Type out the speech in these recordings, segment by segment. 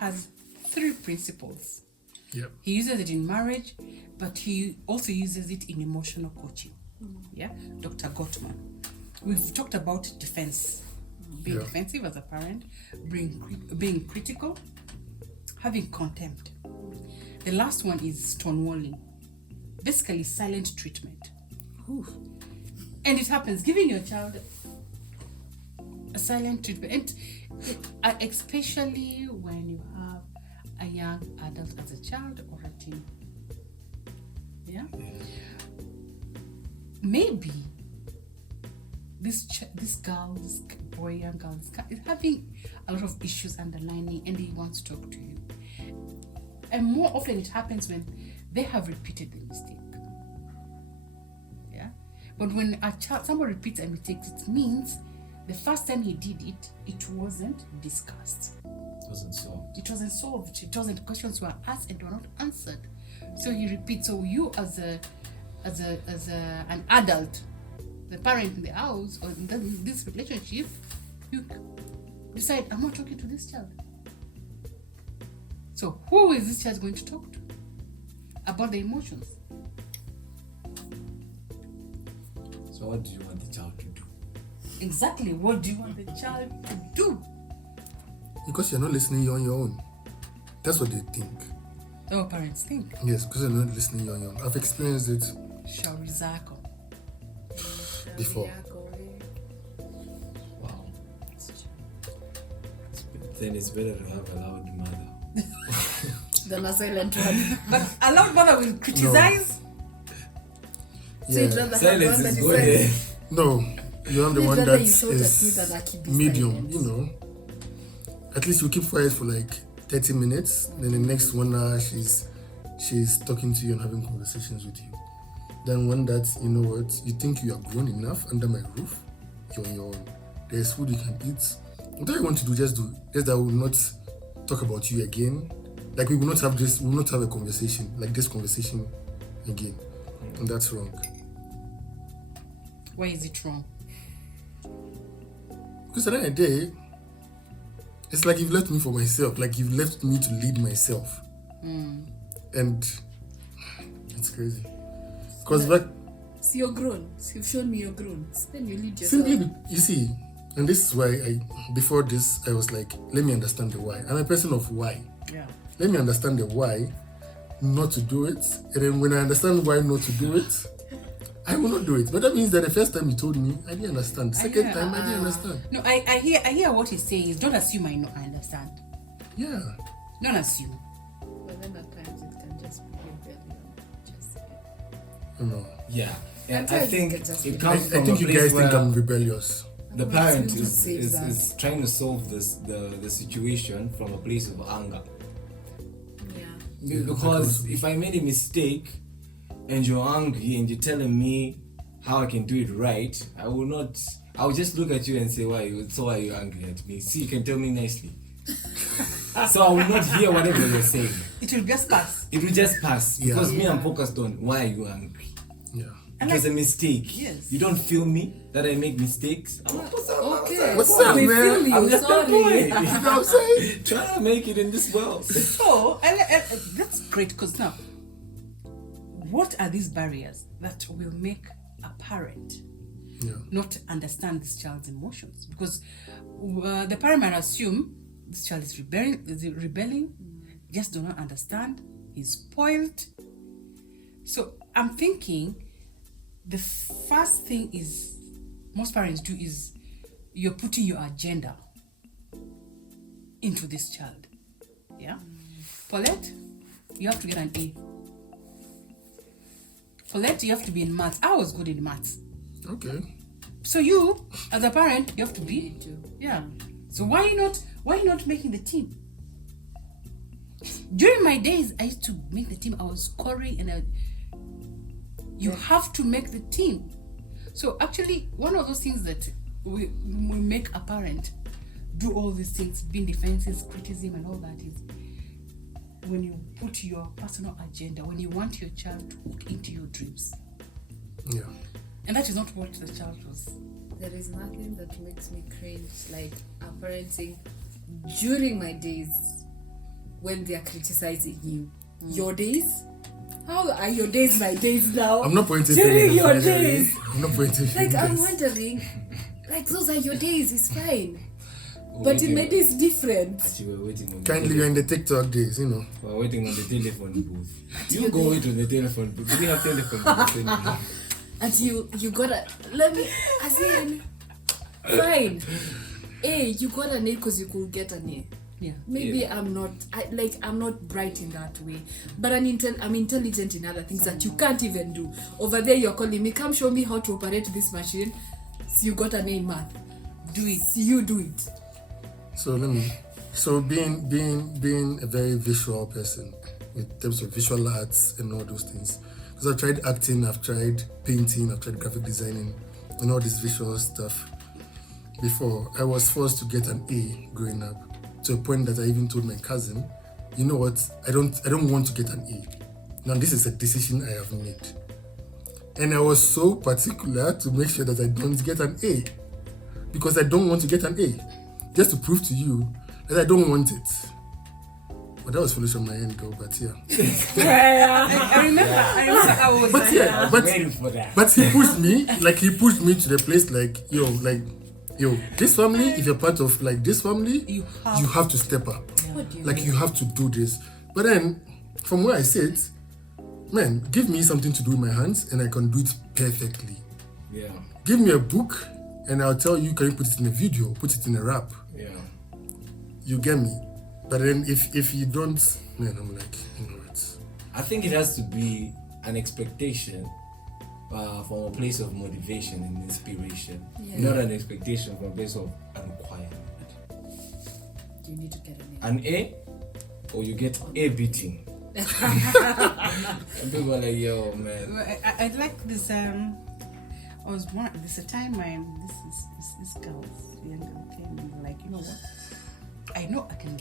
has 3 principles. Yep. He uses it in marriage, but he also uses it in emotional coaching. Yeah, Dr. Gottman. We've talked about defense, being defensive as a parent, being critical, having contempt. The last one is stonewalling, basically silent treatment. Oof. And it happens, giving your child a silent treatment, and especially when you have a young adult as a child or a teen. Yeah? Maybe this young girl is having a lot of issues underlining and he wants to talk to you. And more often it happens when they have repeated the mistake. Yeah? But when somebody repeats a mistake, it means the first time he did it, it wasn't discussed. It wasn't solved. It wasn't solved. It wasn't, questions were asked and were not answered. So you repeat. So you as an adult, the parent in the house or in this relationship, you decide, I'm not talking to this child. So who is this child going to talk to about the emotions? So what do you want the child to do? Exactly. What do you want the child to do? Because you're not listening, you're on your own. That's what they think. That's what parents think. Yes, because you're not listening, you're on your own. I've experienced it Sharizako. before. Wow. Then it's better to have a loud mother. Than a silent one. But a loud mother will criticize. So you'd rather have Silence one that is is good. silent. No, you have the You'd one rather that you shout at me is than I keep medium, silent. you know. At least you keep quiet for like 30 minutes. Then the next 1 hour, she's talking to you and having conversations with you. Then when that's, you know what, you think you are grown enough under my roof, you're on your own. There's food you can eat. Whatever you want to do, just do. Just that we will not talk about you again. Like we will not have a conversation, like this conversation again. And that's wrong. Why is it wrong? Because at the end of the day, it's like you've left me for myself. Like you've left me to lead myself. And it's crazy. Because So you're grown. So you've shown me you're grown. So then you lead yourself. simply, you see, and this is why before this, I was like, let me understand the why. I'm a person of why. Yeah. Let me understand the why not to do it. And then when I understand why not to do it, I will not do it. But that means that the first time you told me, I didn't understand. The second time, I didn't understand. No, I hear what he's saying. Is don't assume I understand. Yeah. Don't assume. But then at times it can just be rebellion. Just No. Yeah. And I Sometimes think it just- it I comes from think a you place guys think where I'm rebellious. the I'm parent asking to save is trying to solve the situation from a place of anger. Yeah. Because if I made a mistake and you're angry and you're telling me how I can do it right, I'll just look at you and say, why are you angry at me? See, you can tell me nicely. So I will not hear whatever you're saying. It will just pass. It will just pass. Yeah. Because me, I'm focused on why are you angry? Yeah. It was a mistake. Yes. You don't feel me that I make mistakes. I'm like, what's up? Okay. What's up, we man? feel you. I'm just a Sorry. boy. You know what I'm saying? Trying to make it in this world. So that's great because now, what are these barriers that will make a parent not understand this child's emotions? Because the parent might assume this child is rebelling, just do not understand, he's spoiled. So I'm thinking the first thing is most parents do is you're putting your agenda into this child. Yeah? Paulette, you have to get an A. Paulette, you have to be in maths. I was good in maths. Okay. So you, as a parent, you have to be. too. Yeah. So why not making the team? During my days, I used to make the team. I was scoring and you have to make the team. So actually, one of those things that we make a parent do all these things, being defenses, criticism and all that is when you put your personal agenda, when you want your child to walk into your dreams. Yeah. And that is not what the child was. There is nothing that makes me cringe like a parent saying, during my days, when they are criticizing you. Your days? How are your days my days now? I'm not pointing During fingers, your by the way. days. I'm not pointing Like, I'm fingers. wondering, like, those are your days, it's fine. But in my days, different. Actually, we're waiting on Kindly, you're in the TikTok days, you know. We're waiting on the telephone booth. You go wait on the telephone booth. Do we have telephone booth? And you gotta, let me, as in, fine. A, you got an A because you could get an A. Yeah. Maybe I'm not bright in that way, but I'm intelligent in other things that you can't even do. Over there you're calling me, come show me how to operate this machine. So you got an A in math. Do it. You do it. So being a very visual person in terms of visual arts and all those things. Because I've tried acting, I've tried painting, I've tried graphic designing and all this visual stuff. Before, I was forced to get an A growing up, to a point that I even told my cousin, you know what, I don't want to get an A. Now this is a decision I have made. And I was so particular to make sure that I don't get an A. Because I don't want to get an A. Just to prove to you that I don't want it. But that was foolish on my end though, but yeah. I remember I was But yeah, Waiting for that. but he pushed me to the place yo, this family, if you're part of like this family, you have to step up. What do you Like you have to do this. But then, from where I sit, man, give me something to do with my hands and I can do it perfectly. Yeah. Give me a book and I'll tell you, can you put it in a video, put it in a rap? Yeah. You get me? But then if you don't, man, I'm like, you know what? I think it has to be an expectation from a place of motivation and inspiration, not an expectation from a place of a requirement. You need to get an A. An A, or you get A beating. And people are like, yo, man. I like this. There's a time when this young girl came and like, you know what? I know I can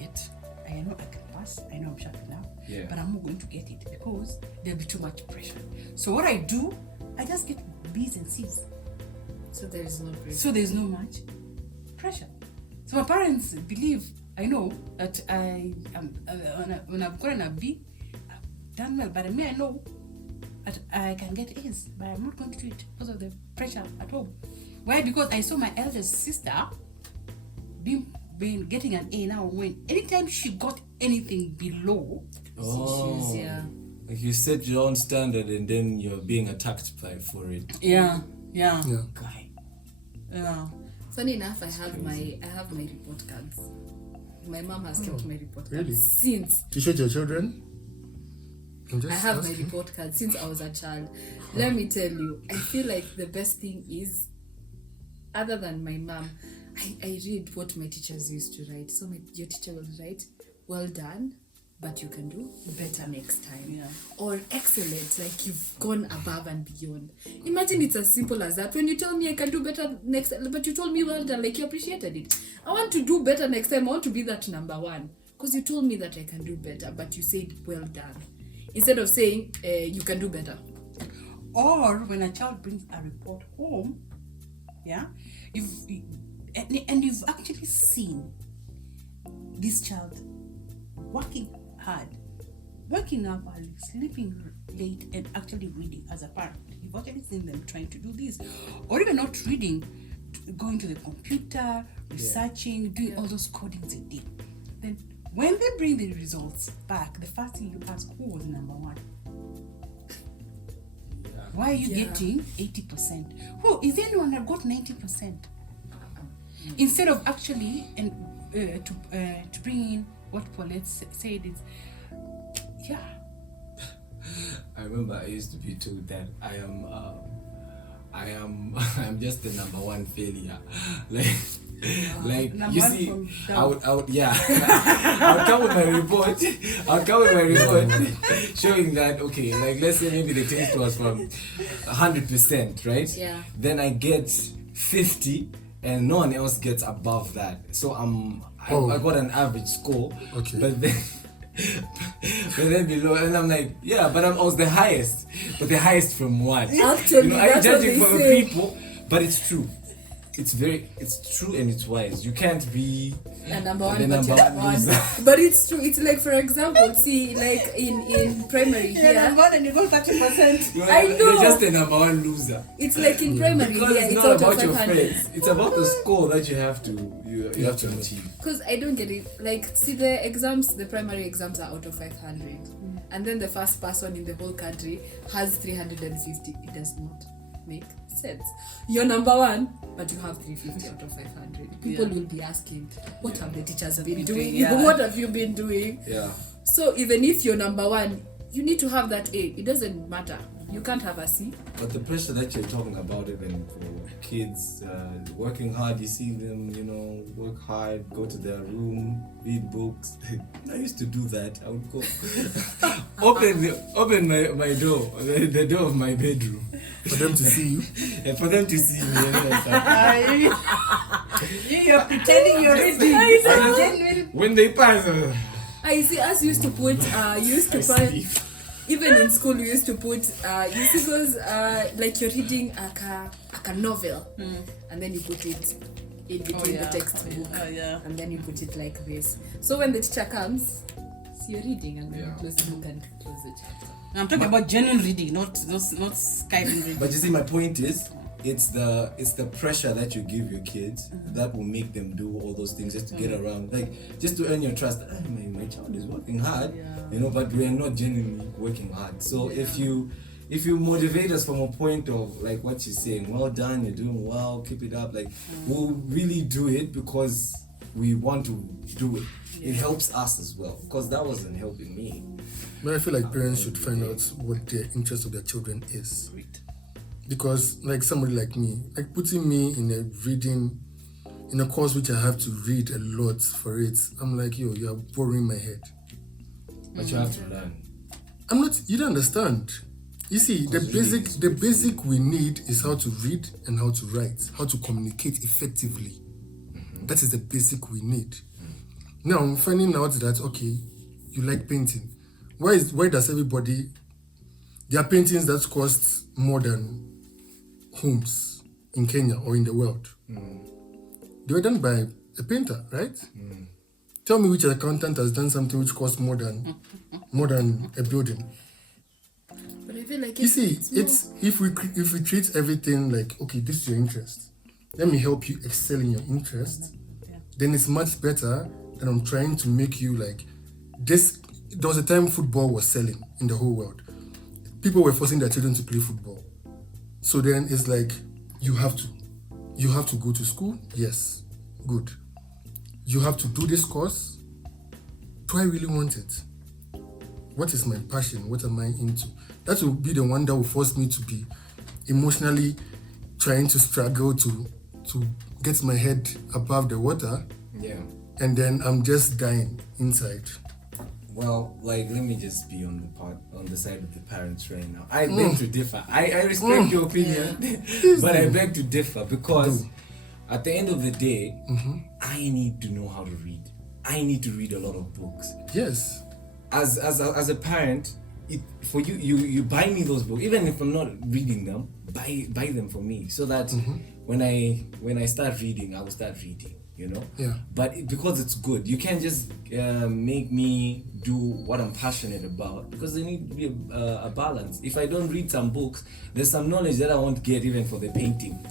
pass. I know I'm sharp enough. Yeah. But I'm not going to get it because there'll be too much pressure. So what I do, I just get B's and C's. So there is no pressure. So there's no much pressure. So my parents believe I know that when I've gotten a B, I've done well. But me, I know that I can get A's, but I'm not going to do it because of the pressure at home. Why? Because I saw my eldest sister being getting an A now. When anytime she got anything below, Oh. Yeah. Like you set your own standard and then you're being attacked for it. yeah. Guy. Yeah. Funny enough, I have my report cards. My mom has kept my report cards Really? since. To show to your children? I have my report card since I was a child. Let me tell you, I feel like the best thing is, other than my mom, I read what my teachers used to write. So your teacher will write, well done, but you can do better next time. Yeah. Or excellent, like you've gone above and beyond. Imagine it's as simple as that. When you tell me I can do better next time, but you told me well done, like you appreciated it. I want to do better next time. I want to be that number one. Because you told me that I can do better, but you said well done. Instead of saying you can do better. Or when a child brings a report home, yeah, you've actually seen this child working hard, waking up early, sleeping late, and actually reading as a parent. You've actually seen them trying to do this, or even not reading, going to the computer, researching, doing all those codings they did. Then when they bring the results back, the first thing you ask, who was number one? Why are you getting 80%? Who is there anyone that got 90%? Instead of actually to bring in what Paulette said is, I remember I used to be told that I'm just the number one failure. Like Number you one see, from I would I would come with my report showing that, okay, like let's say maybe the test was from 100%, right? Yeah. Then I get 50 and no one else gets above that. So I got an average score. Okay. But then below, and I'm like, yeah, but I was the highest. But the highest from what? Actually, I'm that's what judging they from say. people, but it's true. it's true and it's wise. You can't be a number one, the but number you're one number one. loser. But it's true. It's like, for example, see, like in primary Yeah, here, more than you go 30%. I know. You're just a number one loser. it's like in primary Because here, it's it's not out of about your 500. friends. It's about the score that you have to achieve. Because I don't get it. Like, see, the primary exams are out of 500. And then the first person in the whole country has 350. It does not make sense. You're number one, but you have 350 out of 500. People will be asking, what have the teachers been doing? Yeah. What have you been doing? Yeah. So even if you're number one, you need to have that A. It doesn't matter. You can't have a C. But the pressure that you're talking about, even for kids working hard, you see them, work hard, go to their room, read books. I used to do that. I would go open my door, the door of my bedroom, For them to see you. and for them to see me. And You're pretending you're reading. when they pass, I see us used to put, even in school, we used to put, you see those, like you're reading a novel, and then you put it in between the textbook, and then you put it like this. So when the teacher comes, see you're reading, and then you close the book and close the chapter. I'm talking about genuine reading, not skiving reading. But you see, my point is, it's the pressure that you give your kids that will make them do all those things just to get around, like just to earn your trust. My child is working hard, but we are not genuinely working hard. So if you motivate us from a point of like what you're saying, well done, you're doing well, keep it up, like we'll really do it because we want to do it. It helps us as well, because that wasn't helping me. But I feel like parents should find out what the interest of their children is. Because like somebody like me, like putting me in a course which I have to read a lot for it, I'm like, yo, you're boring my head. But you have to learn. You don't understand. You see, the basic we need is how to read and how to write, how to communicate effectively. That is the basic we need. Now I'm finding out that, okay, you like painting. Why does everybody, there are paintings that cost more than homes in Kenya or in the world? They were done by a painter, right? Tell me which accountant has done something which costs more than a building. But I feel like You see, it's if we treat everything like, okay, this is your interest, let me help you excel in your interest, then it's much better than I'm trying to make you like this. There was a time football was selling in the whole world. People were forcing their children to play football. So then it's like, you have to go to school. Yes, good. You have to do this course. Do I really want it? What is my passion? What am I into? That will be the one that will force me to be emotionally trying to struggle to get my head above the water. Yeah. And then I'm just dying inside. Well, like, let me just be on the side of the parents right now. I beg to differ. I respect your opinion, but I beg to differ because at the end of the day, I need to know how to read. I need to read a lot of books. Yes. As a parent, for you buy me those books, even if I'm not reading them. Buy them for me, so that when I start reading, I will start reading. Yeah. But because it's good, you can't just make me do what I'm passionate about, because there needs to be a balance. If I don't read some books, there's some knowledge that I won't get even for the painting.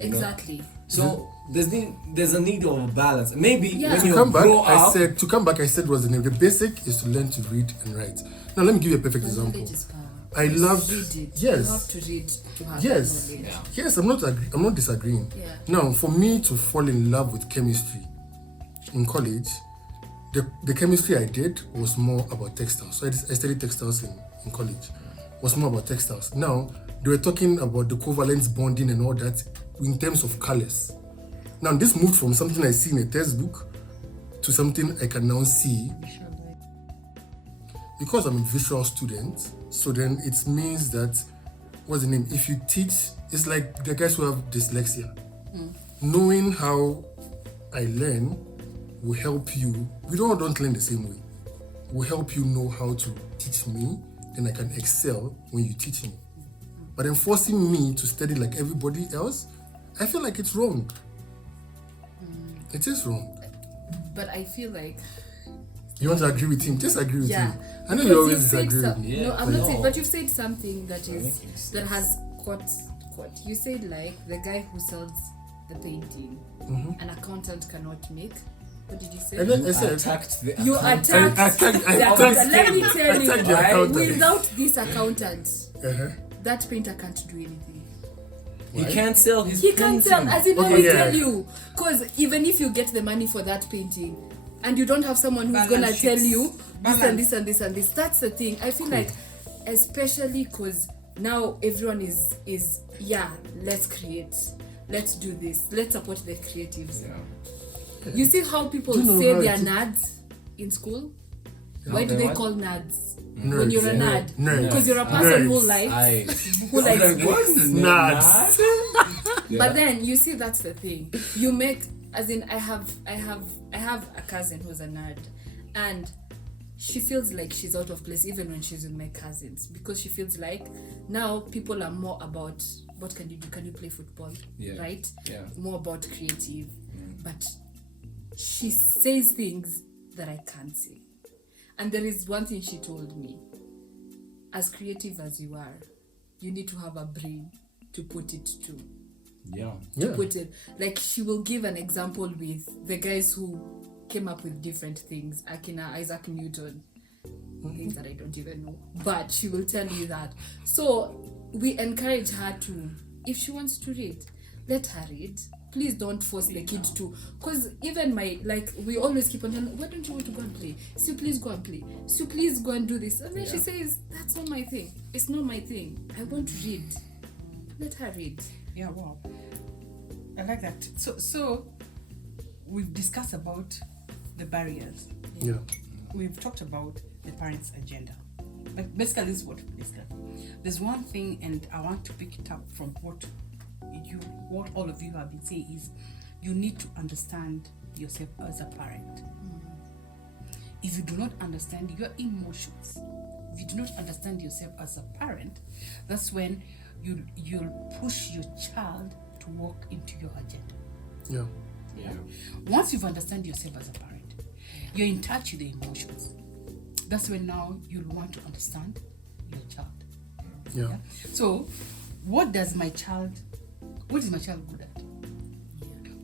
Exactly. So there's a need of a balance. Maybe when To you come grow up, back, I said was the name. The basic is to learn to read and write. Now let me give you a perfect example. Knowledge is power. I loved Read it. yes. You have to read to have Yes. knowledge. Yeah. Yes, I'm not disagreeing. Yeah. Now, for me to fall in love with chemistry in college, the chemistry I did was more about textiles. So I studied textiles in college. Was more about textiles. Now, they were talking about the covalent bonding and all that in terms of colors. Now, this moved from something I see in a textbook to something I can now see. Because I'm a visual student, so then it means that, what's the name? If you teach, it's like the guys who have dyslexia. Knowing how I learn will help you. We don't learn the same way. Will help you know how to teach me, then I can excel when you teach me. But then forcing me to study like everybody else, I feel like it's wrong. It is wrong. But I feel like You want to agree with him? Just agree with yeah. him. I know Because you always you've said disagree with some- me. Yeah, no, I'm not no. saying, but you've said something that That is makes that sense. has caught. You said like the guy who sells the painting, an accountant cannot make. What did you say? And then I You said, attacked the You accountant. attacked I attacked- I the attacked- accountant. Let me I tell attacked the you, accountant. without this accountant, uh-huh. that painter can't do anything. He can't sell his He can't tell, painting. as in, Okay, I will yeah. tell you, because even if you get the money for that painting, and you don't have someone who's Balance gonna sheets. tell you this Balance. and this and this and this, that's the thing. I feel like, especially because now everyone is yeah, let's create, let's do this, let's support the creatives. Yeah. You see how people Do you know say how they are it- nerds in school? How Why do they they what? call nerds? Nerds, When you're a yeah. nerd, Nerds. because you're a person who Nerds. likes. Who likes Nerds. Yeah. But then you see, that's the thing. You make, as in, I have a cousin who's a nerd, and she feels like she's out of place even when she's with my cousins, because she feels like now people are more about what can you do? Can you play football? Yeah. Right? Yeah. More about creative, but she says things that I can't say. And there is one thing she told me: as creative as you are, you need to have a brain to put it to. Yeah. Yeah. Put it like, she will give an example with the guys who came up with different things, Akina, Isaac Newton, things that I don't even know, but she will tell you that. So we encourage her to, if she wants to read, let her read. Please don't force the kid to, because even we always keep on telling, why don't you want to go and play? So please go and play. So please go and do this. And then she says, that's not my thing. It's not my thing. I want to read. Let her read. Yeah, wow. I like that. So we've discussed about the barriers. Yeah. We've talked about the parents' agenda. But basically, this is what we discussed. There's one thing, and I want to pick it up from what all of you have been saying, is you need to understand yourself as a parent. If you do not understand your emotions, if you do not understand yourself as a parent, that's when you'll push your child to walk into your agenda. Yeah. Yeah. Once you've understand yourself as a parent, you're in touch with the emotions. That's when now you'll want to understand your child. Yeah. So, what is my child good at?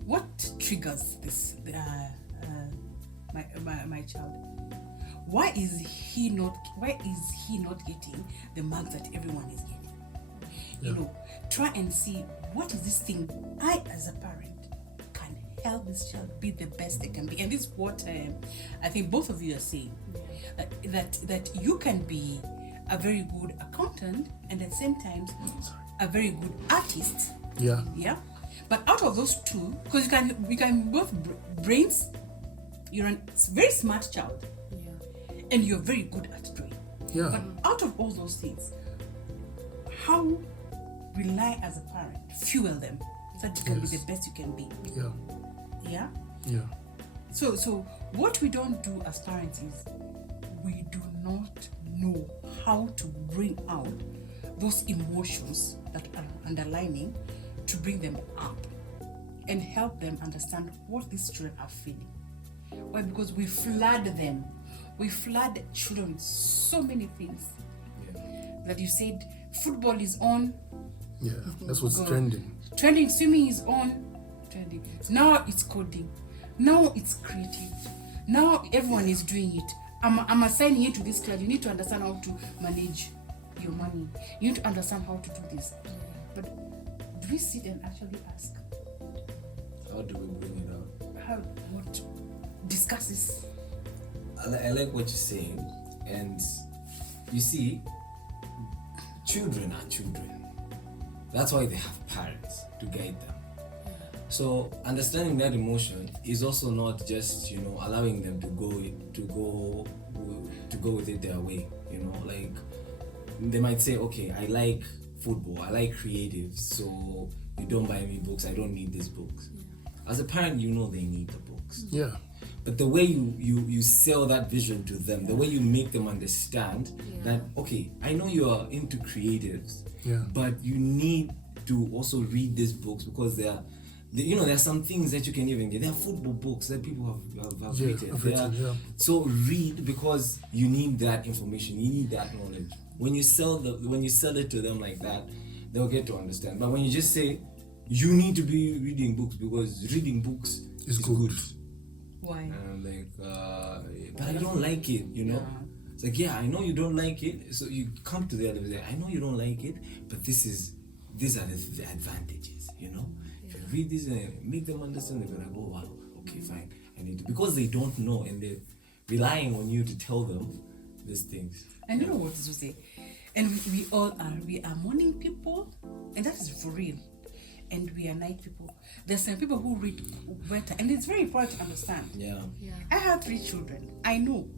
What triggers this my child? Why is he not getting the marks that everyone is getting? You know, try and see, what is this thing I as a parent can help this child be the best they can be. And this is what I think both of you are saying, that you can be a very good accountant and at the same time a very good artist. Yeah. But out of those two, because we can both brains, you're a very smart child and you're very good at drawing. Yeah. But out of all those things, how will I as a parent fuel them so that you can be the best you can be? Yeah. Yeah? Yeah. So what we don't do as parents is we do not know how to bring out those emotions that are underlining, to bring them up and help them understand what these children are feeling. Why? Because we flood them. We flood children with so many things. That you said football is on. Yeah. That's what's Go. trending. Trending, swimming is on. Trending. Now it's coding. Now it's creative. Now everyone is doing it. I'm assigning you to this class. You need to understand how to manage your money. You need to understand how to do this. But do we sit and actually ask? How do we bring it out? Discuss this? I like what you're saying, and you see, children are children. That's why they have parents to guide them. So understanding that emotion is also not just, allowing them to go with it their way. Like they might say, okay, I like football, I like creatives, so you don't buy me books, I don't need these books. As a parent, they need the books. Yeah. But the way you sell that vision to them, the way you make them understand that, okay, I know you are into creatives, but you need to also read these books because There are some things that you can even get. There are football books that people have written. I've written, yeah. So read, because you need that information. You need that knowledge. When you sell it to them like that, they'll get to understand. But when you just say you need to be reading books because reading books is good. Why? And I'm like, but I don't like it. Yeah. It's like, yeah, I know you don't like it. So you come to the other side. I know you don't like it, but these are the advantages. If you read this and make them understand, they're gonna go, wow, okay, fine. I need to, because they don't know and they're relying on you to tell them these things. And you know what is to say? And we are morning people, and that is for real. And we are night people. There's some people who read better, and it's very important to understand. Yeah. I have 3 children. I know.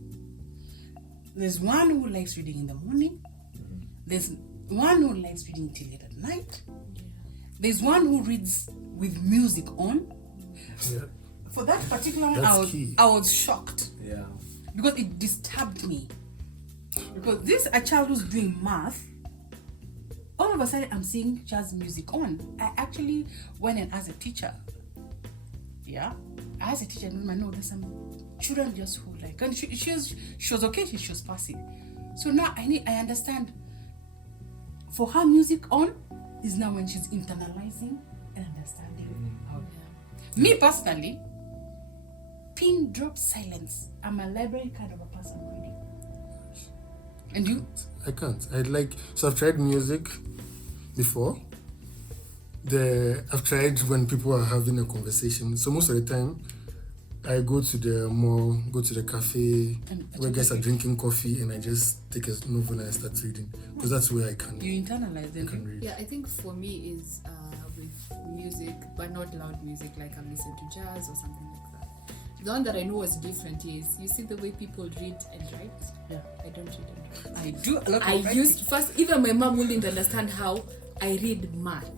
There's one who likes reading in the morning. There's one who likes reading till late at night. There's one who reads with music on. Yeah. For that particular one, I was shocked. Yeah. Because it disturbed me. Because this is a child who's doing math. All of a sudden, I'm seeing jazz music on. I actually went and asked a teacher. Yeah, I asked a teacher, and I know there's some children just who like, and she was okay. She was passive. So now I understand. For her, music on is now when she's internalizing and understanding. How. Me personally, pin drop silence. I'm a library kind of a person reading. And you? I can't. So I've tried music before. I've tried when people are having a conversation. So most of the time, I go to the mall, go to the cafe where guys are drinking coffee, and I just take a novel and I start reading, because that's where I can. You internalize them. I can read. Yeah, I think for me is with music, but not loud music like I'm listening to jazz or something like that. The one that I know was different is, you see the way people read and write? Yeah. I don't read and write. I do a lot of I writing. used first, even my mom wouldn't understand how I read math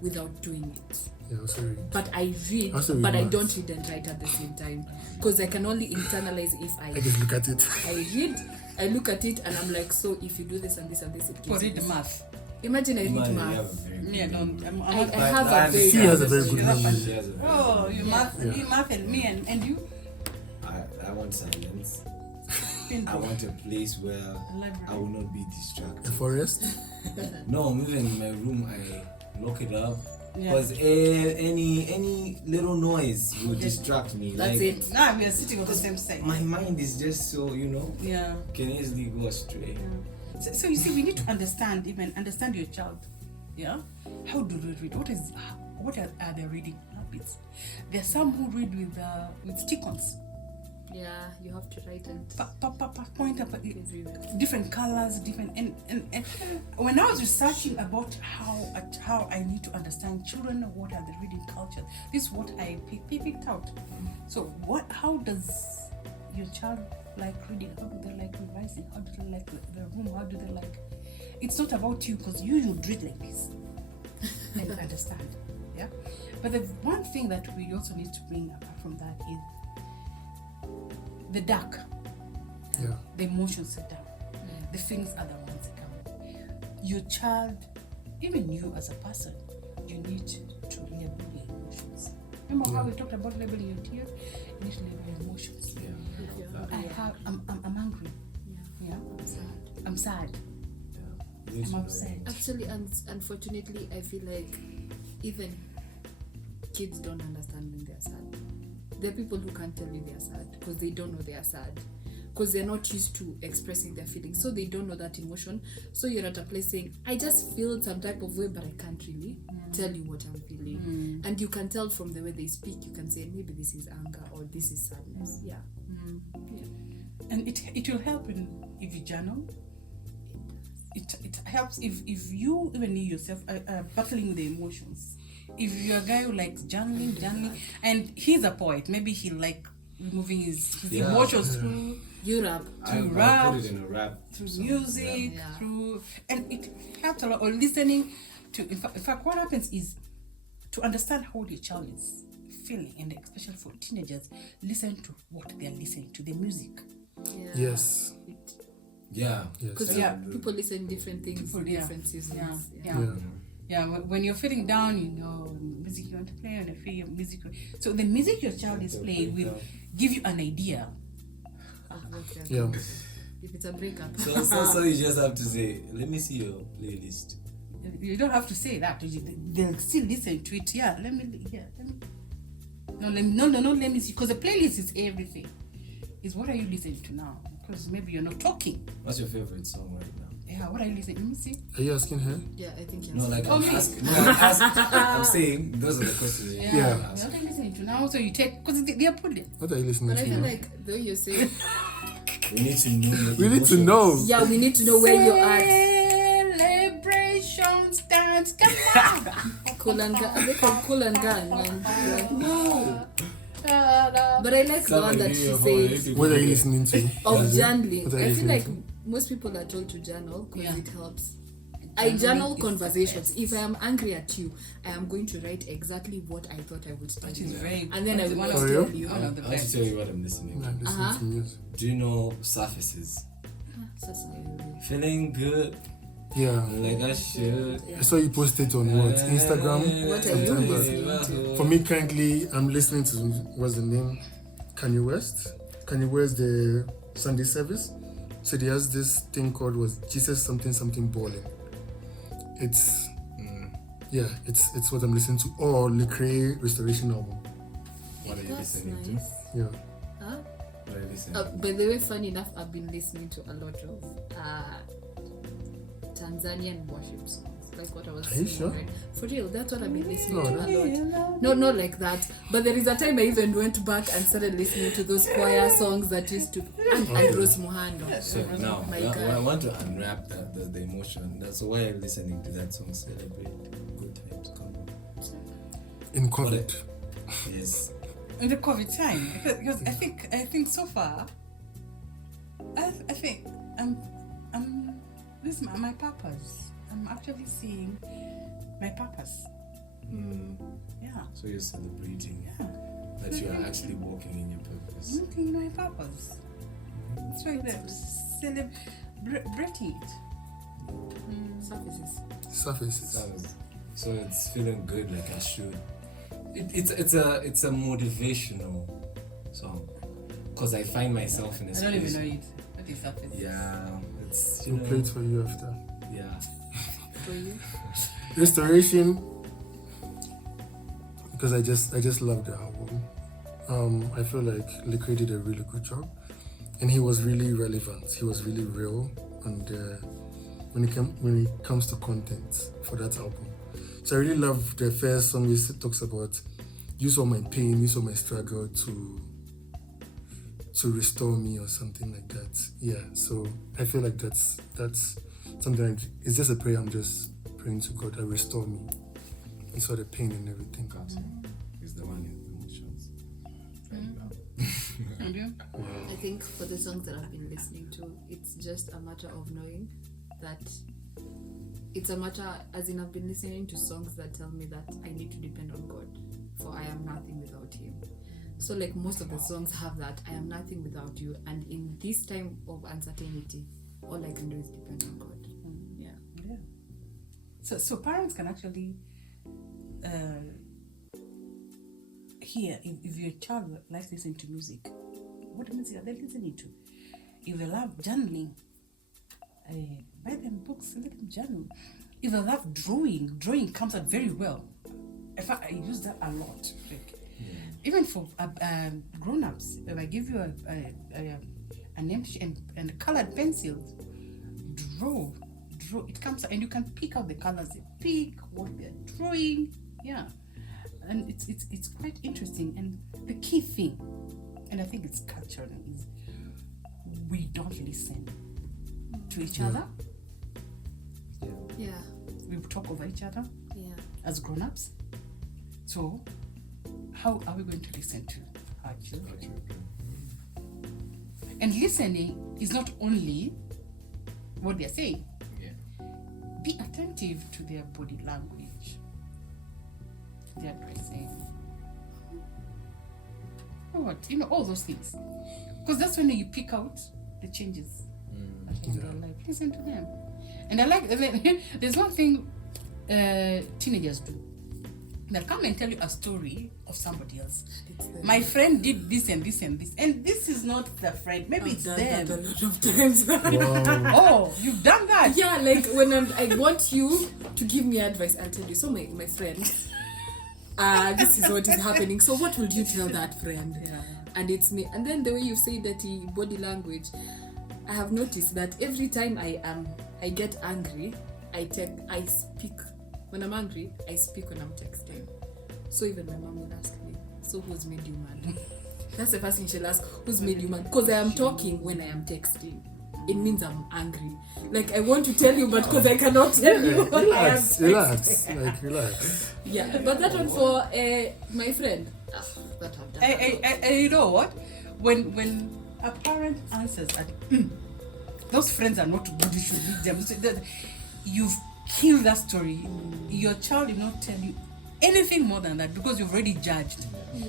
without doing it. Yeah, also read. But I read, Also read but I math. don't read and write at the same time, because I can only internalize if I just look at it. I read, I look at it, and I'm like, so if you do this and this and this, it gives For you read this. math. Imagine I read Man, you math. have a very good Yeah, no, memory. I'm I not. have I a very She has a very good memory. She has a very Oh, good you memory. math, you math and me and you. I want silence. Pin I drop. want a place where Library. I will not be A distracted. forest. No, even in my room, I lock it up. Yeah. Because any little noise will distract me. That's like, it. Now we are sitting on the same side. My mind is just so, Yeah. can easily go astray. So you see, we need to understand your child. Yeah. How do they read? What are their reading habits? There are some who read with stick-ons. Yeah, you have to write and Point up everywhere. different colors, different and when I was researching about how I need to understand children, what are the reading culture, this is what I picked out. So how does your child like reading? How do they like revising? How do they like the room? How do they like? It's not about you, because you read like this and understand. Yeah. But the one thing that we also need to bring apart from that is the dark. Yeah. The emotions are down. The feelings are the ones that come. Your child, even you as a person, you need to label your emotions. Remember how we talked about labeling your tears? You need to label your emotions. I'm angry. Yeah. I'm sad. I'm upset. Actually, unfortunately, I feel like even kids don't understand when they're sad. There are people who can't tell you they're sad because they don't know they are sad, because they're not used to expressing their feelings, so they don't know that emotion. So you're at a place saying, I just feel some type of way, but I can't really tell you what I'm feeling. And you can tell from the way they speak. You can say, maybe this is anger or this is sadness. Yeah. And it will help if you journal. It helps if you even you yourself battling with the emotions. If you're a guy who likes journaling, and he's a poet, maybe he like removing his emotions through Europe. through I rap, put it in a rap. through music, Yeah. through, and it helps a lot. Or listening to, in fact, what happens is to understand how your child is feeling, and especially for teenagers, listen to what they are listening to, the music. Yeah. Yes. Yeah. Because Yeah. people listen different things in Yeah. different seasons. Yeah. Yeah, when you're feeling down, music music you want to play, and I feel your music. So the music your child is playing will give you an idea. Yeah. If it's a breakup. So you just have to say, let me see your playlist. You don't have to say that. They'll still listen to it. Yeah, let me. No, let me see. Because the playlist is everything. Is what are you listening to now? Because maybe you're not talking. What's your favorite song right now? Yeah, what are you listening? Let me see. Are you asking her? Yeah, I think yes. No, like Oh, I'm me? asking. No, I'm asking. I'm saying those are the questions. Yeah. What are you listening to now? So you take because they are put there. What are you listening But to I feel now? like though you say We need to know. your We need to emotions. know. yeah, we need to know where you're at. Celebrations dance, come on. Cool and Gang. They call Cool and Gang. But I like the one that she said What are you listening to? of What journaling. are you I feel listening like to? most people are told to journal because Yeah. it helps. I journal is conversations. the If I am angry at you, I am going to write exactly what I thought I would tell Which you. is very. And then I will one not of Oh, the- yeah? you. one of the I want to best. tell you what I'm listening Yeah, to. listen to music. Do you know Surfaces? Feeling good, Yeah. like I should. I saw you post it on what? Instagram? What are you Sometime listening back. to? For me, currently, I'm listening to, what's the name? Kanye West. Kanye West, the Sunday service. So he has this thing called was Jesus something balling. It's yeah, it's what I'm listening to. Or Lecrae Restoration album. What are you That's listening nice. Yeah. Huh? to? What are you listening to? By the way, funny enough, I've been listening to a lot of Tanzanian worship songs. Like what I was Are you saying, sure? right? For real, that's what I've been listening No, to a lot. No, not like that. But there is a time I even went back and started listening to those choir songs that used to and Rose Muhando. So now, my I God. want to unwrap the emotion. So why are you listening to that song? Celebrate good times. Come on. In COVID. Yes. In the COVID time, because I think so far, I think this is my purpose. I'm actually seeing my purpose. Yeah. So you're celebrating Yeah. that you are actually walking in your purpose. I'm thinking my purpose. That's why they're celebrating it. Surfaces. So it's feeling good like I should. It's a motivational song because I find myself in a I space. don't even know it. What is happening? Yeah, it's We'll play it for you after. Yeah. For you? Restoration, because I just love the album. I feel like Lecrae did a really good job, and he was really relevant. He was really real, and when it comes to content for that album, so I really love the first song. It talks about you saw my pain, you saw my struggle to restore me or something like that. Yeah, so I feel like that's something. It's just a prayer. I'm just praying to God that restore me. You saw the pain and everything. Is the one in emotions. And you? I think for the songs that I've been listening to, it's just a matter of knowing that it's a matter, as in I've been listening to songs that tell me that I need to depend on God, for I am nothing without Him. So like most of the songs have that, I am nothing without you, and in this time of uncertainty, all I can do is depend on God. Yeah. Yeah. So parents can actually hear if your child likes listening to music, what music are they listening to? If they love journaling, buy them books and let them journal. If they love drawing comes out very well. In fact, I use that a lot. Like, even for grown-ups, if I give you an empty and colored pencils, draw, it comes out, and you can pick out the colors they pick, what they're drawing. Yeah, and it's quite interesting. And the key thing, and I think it's cultural, is we don't listen to each other. Yeah. We talk over each other Yeah. as grown-ups. So how are we going to listen to our children? And listening is not only what they're saying. Yeah. Be attentive to their body language, their dressing, all those things. Because that's when you pick out the changes in their life. Listen to them. And I like, there's one thing teenagers do. they'll come and tell you a story of somebody else. It's them. My friend did this and this and this, and this is not the friend. Maybe it's I've done them. that a lot of times. Wow. Oh, you've done that. Yeah, like when I want you to give me advice, I'll tell you. So my friend, this is what is happening. So what would you tell that friend? Yeah. And it's me. And then the way you say that body language, I have noticed that every time I get angry, I speak. When I'm angry, I speak when I'm texting. So even my mom will ask me, so who's made you mad? That's the first thing she'll ask, who's made you mad? Because I am talking when I am texting. It means I'm angry. Like I want to tell you, but because I cannot tell you. Relax. Yeah, but that one for my friend. That I've done. And you know what? When a parent answers at those friends are not good, you should leave them. So you've killed that story. Your child will not tell you anything more than that because you've already judged.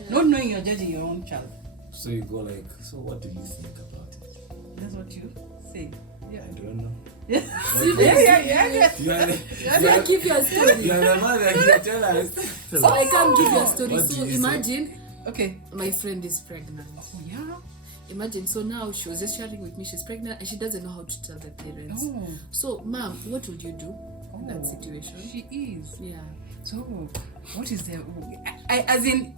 Not knowing you're judging your own child. So you go like, so what do you think about it? That's what you say. I don't know. Yeah. Yeah. You are the, So I give you a story. you are the mother here, tell us. So I can't give you a story. What do So you say? imagine Okay. my friend is pregnant. Oh, yeah. Imagine, so now she was just sharing with me, she's pregnant and she doesn't know how to tell the parents. Oh. So, mom, what would you do in that Oh, situation? She is. Yeah. So, what is the? As in,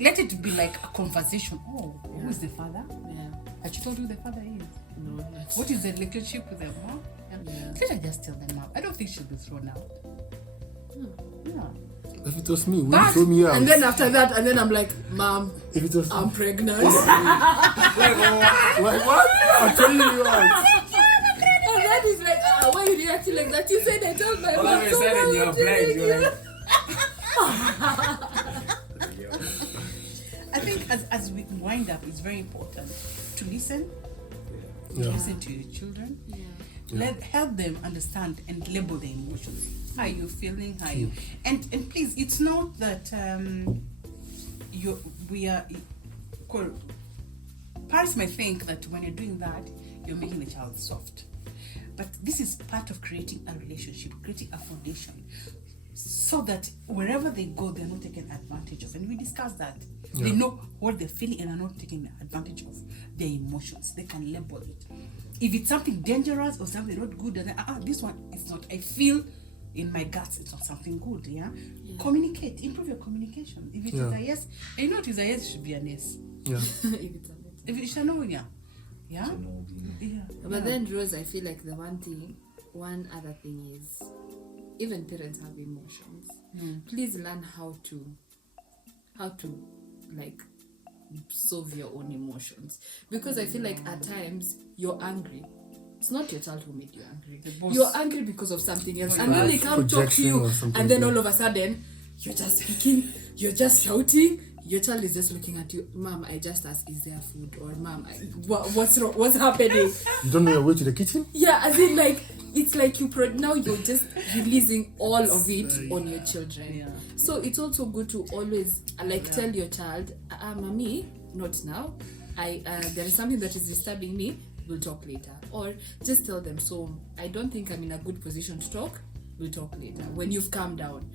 let it be like a conversation. Oh, who is the father? Yeah. Has she told you who the father is? No, not. What is the relationship with the mom? Yeah. Let her just tell them out. I don't think she'll be thrown out. Yeah. If it was me, would you But- throw me out? And then after that, and then I'm like, mom, if it was I'm pregnant. like what? I'm telling you out. And that is like, why are you reacting like that? You said I told my All mom. of a so sudden why you're would you blind. make You're it? like, I think as we wind up, it's very important to listen. Yeah. Listen to your children. Yeah. Help them understand and label their emotions. How are you feeling? How are you? And please, it's not that parents may think that when you're doing that, you're making the child soft. But this is part of creating a relationship, creating a foundation, so that wherever they go, they're not taken advantage of. And we discussed that. Yeah. They know what they're feeling and are not taking advantage of their emotions. They can label it. If it's something dangerous or something not good, then this one is not. I feel in my guts it's not something good. Yeah. Communicate. Improve your communication. If it is a yes, and you know it is a yes, it should be a yes. Yeah. If it's a bit. If it's a no, yeah. Yeah. Yeah. But then, Rose, I feel like the one other thing is, even parents have emotions. Please learn how to like solve your own emotions, because I feel like at times you're angry. It's not your child who made you angry. You're angry because of something else, and then they come talk to Projection you, or something and then like all of a sudden you're just speaking, you're just shouting. Your child is just looking at you. Mom, I just asked, is there food? Or mom, what's wrong? What's happening? You don't know your way to the kitchen? Yeah, as in like it's like now you're just releasing all of it on your children. Yeah. So it's also good to always tell your child, mommy, not now. There is something that is disturbing me. We'll talk later. Or just tell them, so I don't think I'm in a good position to talk. We'll talk later when you've calmed down.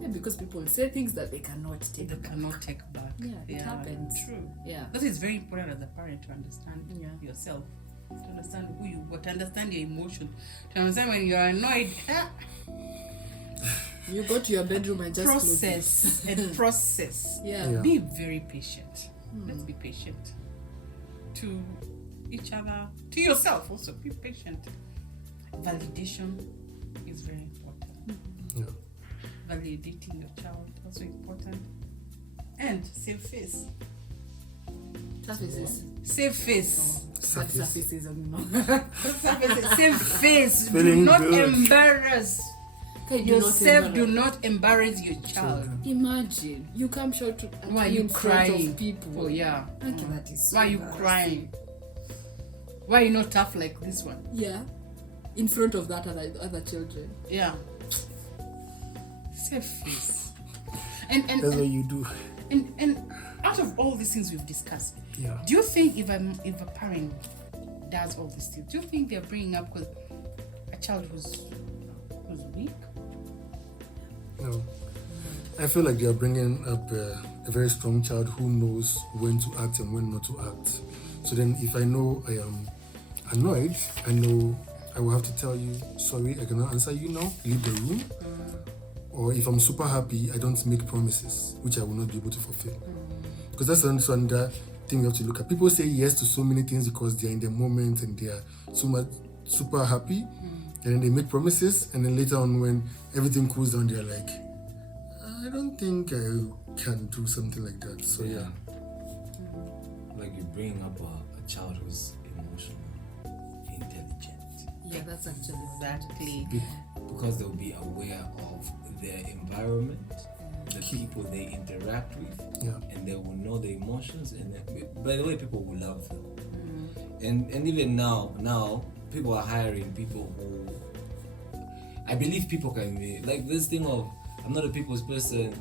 Yeah, because people say things that they cannot take They back. cannot take back. Yeah, it happens. True. Yeah. That is very important as a parent to understand yourself, to understand who you are, to understand your emotion, to understand when you are annoyed. You go to your bedroom and just close it. Process and process. Yeah. Yeah. Be very patient. Let's be patient to each other, to yourself also. Be patient. Validation is very important. Yeah. Validating your child also important. And save face. Surfaces. Save face. What surfaces on Save face. Do Feeling not good. embarrass yourself. Do not embarrass your child. Imagine you come short to Why are you in front crying? of people. Oh yeah. Okay, that is so Why are you embarrassing. crying? Why are you not tough like this one? Yeah, in front of that other children. Yeah. Save face. And That's what you do. and out of all these things we've discussed, Yeah. do you think if a parent does all these things, do you think they're bringing up because a child who's weak? No. I feel like they are bringing up a very strong child who knows when to act and when not to act. So then, if I know I am annoyed, I know I will have to tell you, sorry, I cannot answer you now, leave the room. Or if I'm super happy, I don't make promises, which I will not be able to fulfill. Because that's another thing we have to look at. People say yes to so many things because they're in the moment and they are super happy. And then they make promises, and then later on when everything cools down, they're like, I don't think I can do something like that. So yeah. Like you're bringing up a child who's emotional, intelligent. Yeah, that's actually Exactly. Because they'll be aware of their environment, the people they interact with, and they will know the emotions. And by the way, people will love them. And even now people are hiring people who, I believe people can be like this thing of I'm not a people's person.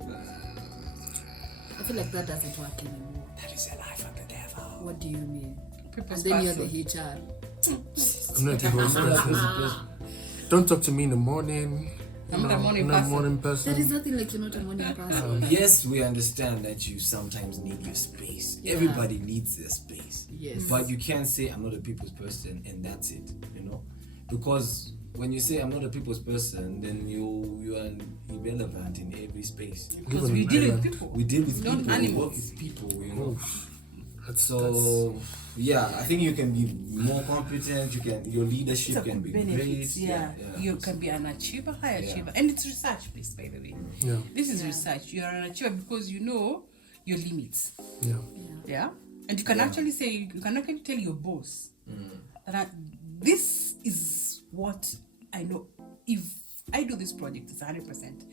I feel like that doesn't work anymore. That is a lie from the devil. What do you mean? People's And then you're person. the HR. I'm not a people's person. Don't talk to me in the morning. I'm not a morning I'm not a person. morning person. That is nothing like you're not a morning person. Yes, we understand that you sometimes need your space. Yeah. Everybody needs their space. Yes. But you can't say I'm not a people's person and that's it, because when you say I'm not a people's person, then you are irrelevant in every space. Because we deal with people. We deal with Not people. We animals. work with people. That's So yeah, I think you can be more competent. Your leadership It's a can good be great. benefits, yeah. You can be an achiever, high achiever. And it's research based, by the way. Yeah. This is research. You are an achiever because you know your limits. Yeah. Yeah. And you can actually say, you can actually tell your boss that this is what I know. If I do this project, it's 100%.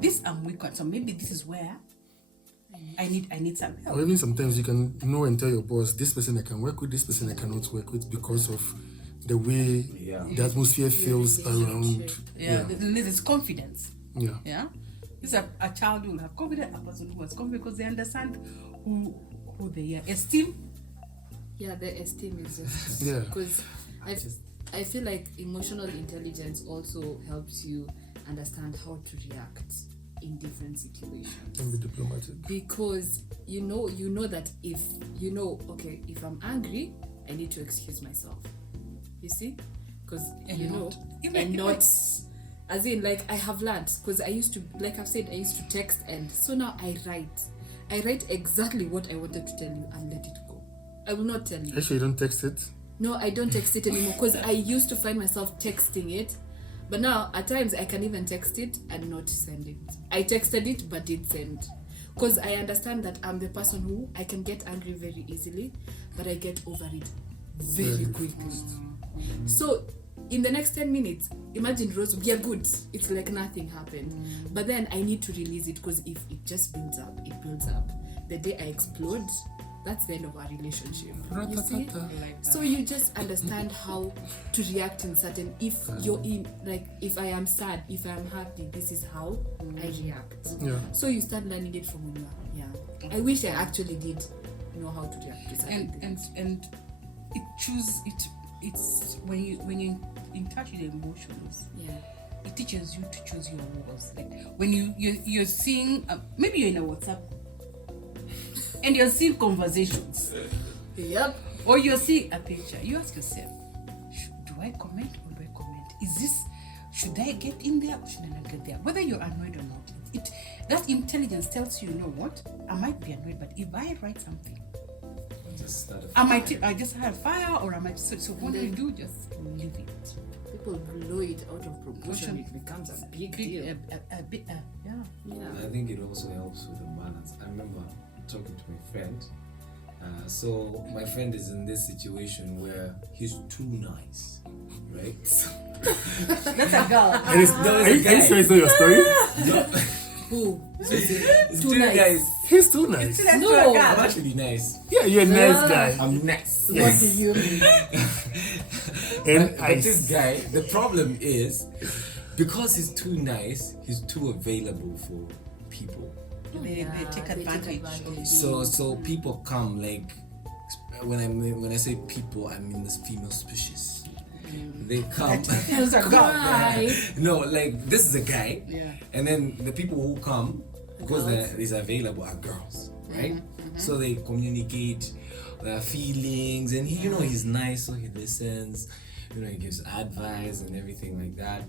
This I'm weak on, so maybe this is where I need some help. Or even sometimes you can know and tell your boss, this person I can work with, this person I cannot work with because of the way the atmosphere feels around. Yeah. There's confidence. Yeah. Yeah. This is a child who will have confidence, a person who has confidence because they understand who they are. Esteem. Yeah, the esteem is just Yeah. because I feel like emotional intelligence also helps you understand how to react in different situations. And be diplomatic. Because you know that if okay, if I'm angry, I need to excuse myself. You see? Because as in, like, I have learned, because I used to, like I've said, I used to text, and so now I write exactly what I wanted to tell you and let it go. I will not tell you. Actually, you don't text it? No, I don't text it anymore because I used to find myself texting it. But now, at times, I can even text it and not send it. I texted it but did send. Because I understand that I'm the person who I can get angry very easily, but I get over it very quickly. So, in the next 10 minutes, imagine Rose, we are good. It's like nothing happened. But then I need to release it because if it just builds up, it builds up. The day I explode, that's the end of our relationship. You see? So you just understand how to react in certain, if you're in, like, if I am sad, if I am happy, this is how I react. Yeah. So you start learning it from when you are young. I wish I actually did know how to react to certain things. And it's when you in touch with the emotions. Yeah. It teaches you to choose your words. Like when you're seeing maybe you're in a WhatsApp and you're seeing conversations. Yep. Or you're seeing a picture. You ask yourself, do I comment or do I comment? Should I get in there or should I not get there? Whether you're annoyed or not, that intelligence tells you, you know what? I might be annoyed, but if I write something, I just had fire, or I might. So what do you do? Just leave it. People blow it out of proportion. It becomes a big deal. Yeah. I think it also helps with the balance. I remember talking to my friend. So my friend is in this situation where he's too nice, right? That's a girl. Are you sure it's not your story? Who? It's Too nice. He's too nice. No. I'm actually nice. Yeah, you're a nice guy. I'm nice. What do you mean? But this guy, the problem is, because he's too nice, he's too available for people. They take advantage. So people come, like, when I say people, I mean this female species. they come. It's a guy. No, like this is a guy, Yeah. and then the people who come because is available are girls, right? So they communicate their feelings, and he, he's nice, so he listens. He gives advice and everything like that.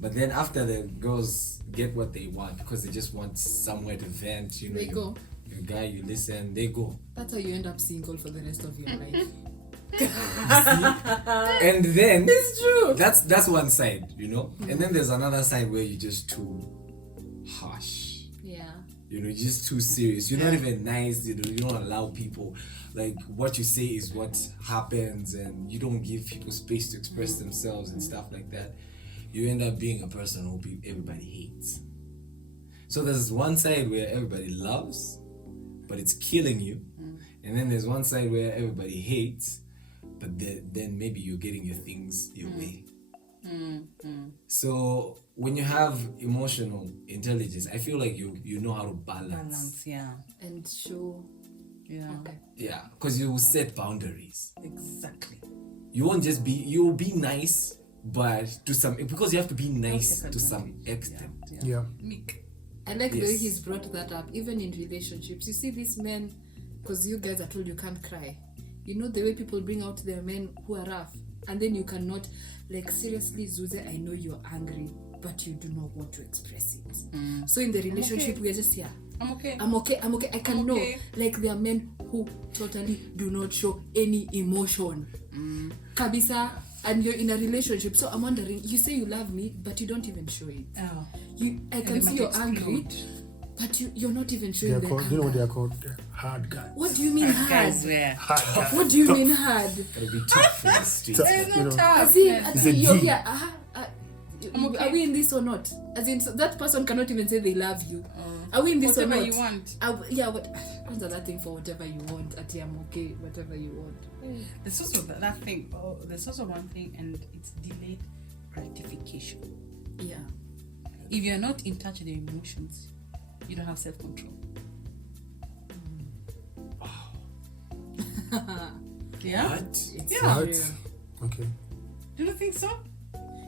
But then after the girls get what they want, because they just want somewhere to vent, They go. Your guy, you listen, they go. That's how you end up single for the rest of your life. And then It's true. that's one side, and then there's another side where you're just too harsh. Yeah. You're just too serious. You're not even nice. You don't allow people, like, what you say is what happens, and you don't give people space to express themselves and stuff like that. You end up being a person who everybody hates. So there's one side where everybody loves, but it's killing you, and then there's one side where everybody hates, but then maybe you're getting your things your way. So when you have emotional intelligence, I feel like you know how to balance. Yeah. And show. Yeah. Okay. Yeah, because you will set boundaries. Exactly. You won't just you will be nice, but to some, because you have to be nice to some extent. Yeah. Meek. I like the way Yes. he's brought that up, even in relationships. You see these men, because you guys are told you can't cry. You know the way people bring out their men who are rough, and then you cannot, like, seriously, Zuze, I know you're angry, but you do not want to express it. So in the relationship, we are just here. I'm okay. I'm okay. I can I'm know. okay. Like, there are men who totally do not show any emotion. Kabisa. And you're in a relationship. So I'm wondering, you say you love me, but you don't even show it. Oh. I can see you're angry, but you're not even showing They're the called, you know what anger. they are called? They're hard guys. What do you mean hard? Guys, where? Hard guys. What do you mean hard? It'll be tough for the streets. Tough. You know, As in, It's a you're G. here. okay. Are we in this or not? As in, so that person cannot even say they love you. Are we in this Whatever or not? you want. Yeah, what's that thing for whatever you want? At I'm okay, whatever you want. There's also that thing. Oh, there's also one thing, and it's delayed gratification. Yeah. If you're not in touch with your emotions, you don't have self-control. Yeah. What? It's Yeah. true. What? Okay. Do you think so?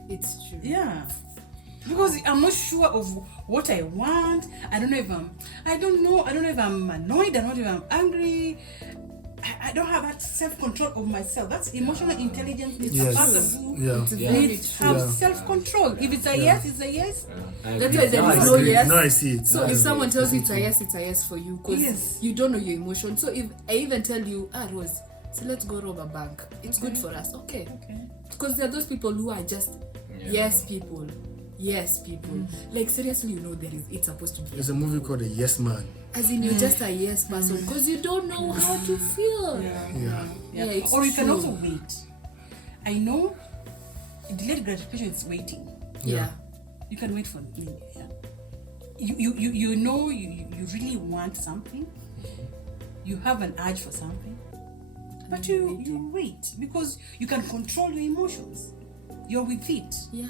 It's true. Yeah. Because I'm not sure of what I want. I don't know if I'm annoyed. I don't know if I'm angry. I don't have that self-control of myself. That's emotional intelligence. It's Yes. a person who Yeah. It's Yeah. very needs true. have Yeah. self-control. If it's a yes, it's a yes. That's why there I is no agree. yes. Now I see it. So Now I if see someone it. tells you it's a yes for you, because Yes. you don't know your emotion. So if I even tell you, Rose, so let's go rob a bank. It's good for us. Okay. Okay. Because there are those people who are just yes people. Yes people. Like, seriously, it's supposed to be. There's a movie called A Yes Man. As in, you're just a yes person because you don't know how to feel. Yeah. Yeah, it's Or you can true. also wait. I know delayed gratification is waiting. Yeah. You can wait for you know you really want something. You have an urge for something. But you wait because you can control your emotions. You're with it. Yeah.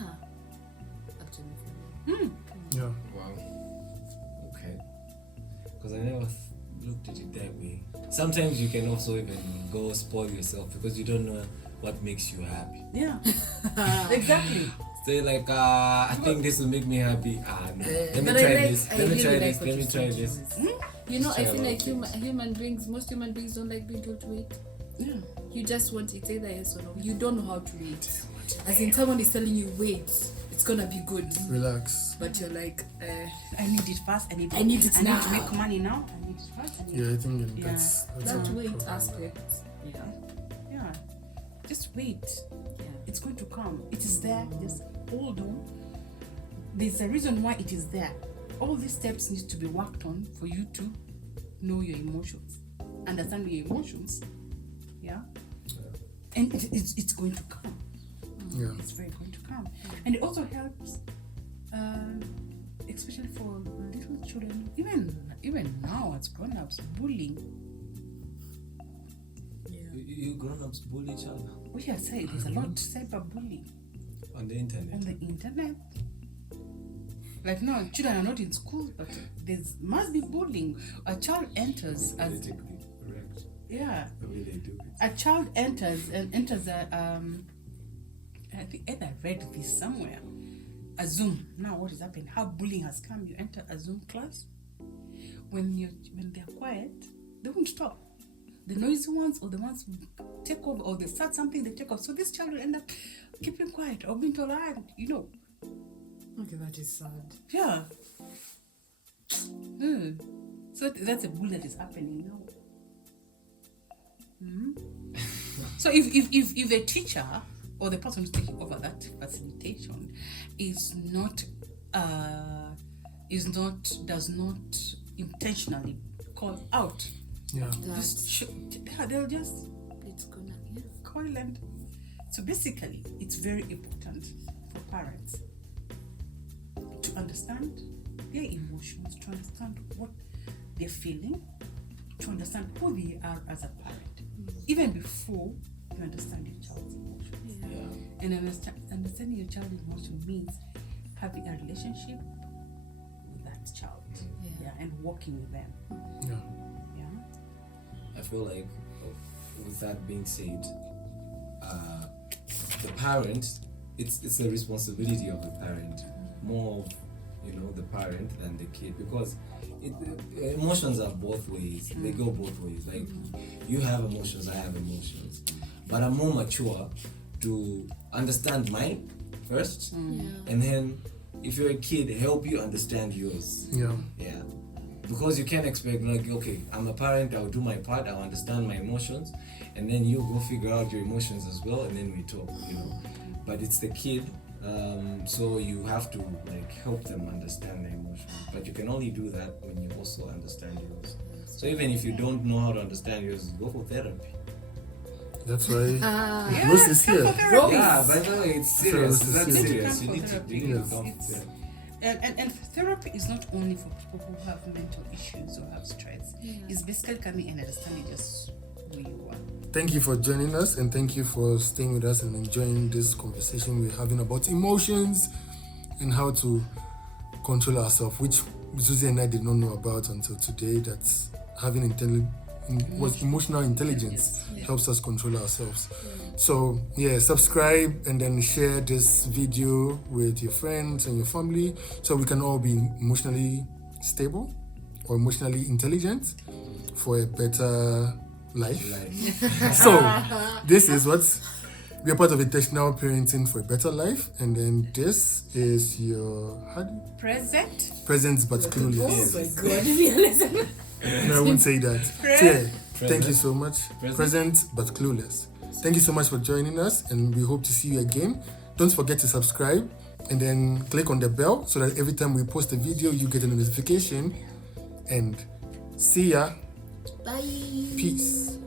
Actually. Yeah. Wow. Okay. Because I never looked at it that way. Sometimes you can also even go spoil yourself because you don't know what makes you happy. Yeah. Exactly. So you're like, I think this will make me happy. No. Let me But try I like, this. I Let me really try like this. what Let you me try said, this. Jules. I Try feel a lot like of human beings, most human beings don't like being told to wait. Yeah. You just want it either yes or no. You don't know how to wait. As in, someone is telling you, wait, it's gonna be good. Relax. But you're like, I need it fast. I need it I need to now. make money now. I need it fast. Yeah, I think Yeah. that's that a wait problem. aspect. Yeah. Yeah. Just wait. Yeah. It's going to come. It is there. Just hold on. There's a reason why it is there. All these steps need to be worked on for you to know your emotions, understand your emotions. Yeah. And it's going to come. Yeah. It's very going to come. And it also helps, especially for little children, even now as grown-ups, bullying. You grown-ups bully each other Oh yeah, there's a lot of cyberbullying on the internet. on the internet. Like now, children are not in school, but there must be bullying. A child enters as Politically correct. yeah. The way they do it. A child enters a I think either I read this somewhere. A Zoom. Now what is happening? How bullying has come. You enter a Zoom class. When they're quiet, they won't talk. The noisy ones or the ones who take over or they start something, they take off. So this child will end up keeping quiet or being tolerant, Okay, that is sad. Yeah. So that's a bull that is happening now. So if a teacher or the person who's taking over that facilitation does not intentionally call out, they'll just It's gonna call and so basically it's very important for parents to understand their emotions, to understand what they're feeling, to understand who they are as a parent, even before you understand your child's emotions. And understanding your child's emotion means having a relationship with that child, and working with them. I feel like, with that being said, the parent, it's the responsibility of the parent, more of the parent than the kid, because emotions are both ways. They go both ways. Like you have emotions, I have emotions, but I'm more mature to understand mine first, and then if you're a kid, help you understand yours. Because you can't expect, like, okay, I'm a parent, I'll do my part, I'll understand my emotions, and then you go figure out your emotions as well, and then we talk, But it's the kid, so you have to help them understand their emotions. But you can only do that when you also understand yours. So even if you don't know how to understand yours, go for therapy. That's why Rose is here. Yeah, by the way, it's serious. That's serious. You need to come. And therapy is not only for people who have mental issues or have stress. It's basically coming and understanding just who you are. Thank you for joining us, and thank you for staying with us and enjoying this conversation we're having about emotions and how to control ourselves, which Susie and I did not know about until today, that having emotional intelligence helps us control ourselves. So subscribe and then share this video with your friends and your family so we can all be emotionally stable or emotionally intelligent for a better life. So this is we are part of intentional parenting for a better life, and then this is your presents but clueless. Oh my god, realism. No, I won't say that. So, thank you so much. Present but clueless. Thank you so much for joining us, and we hope to see you again. Don't forget to subscribe and then click on the bell so that every time we post a video, you get a notification. And see ya. Bye. Peace.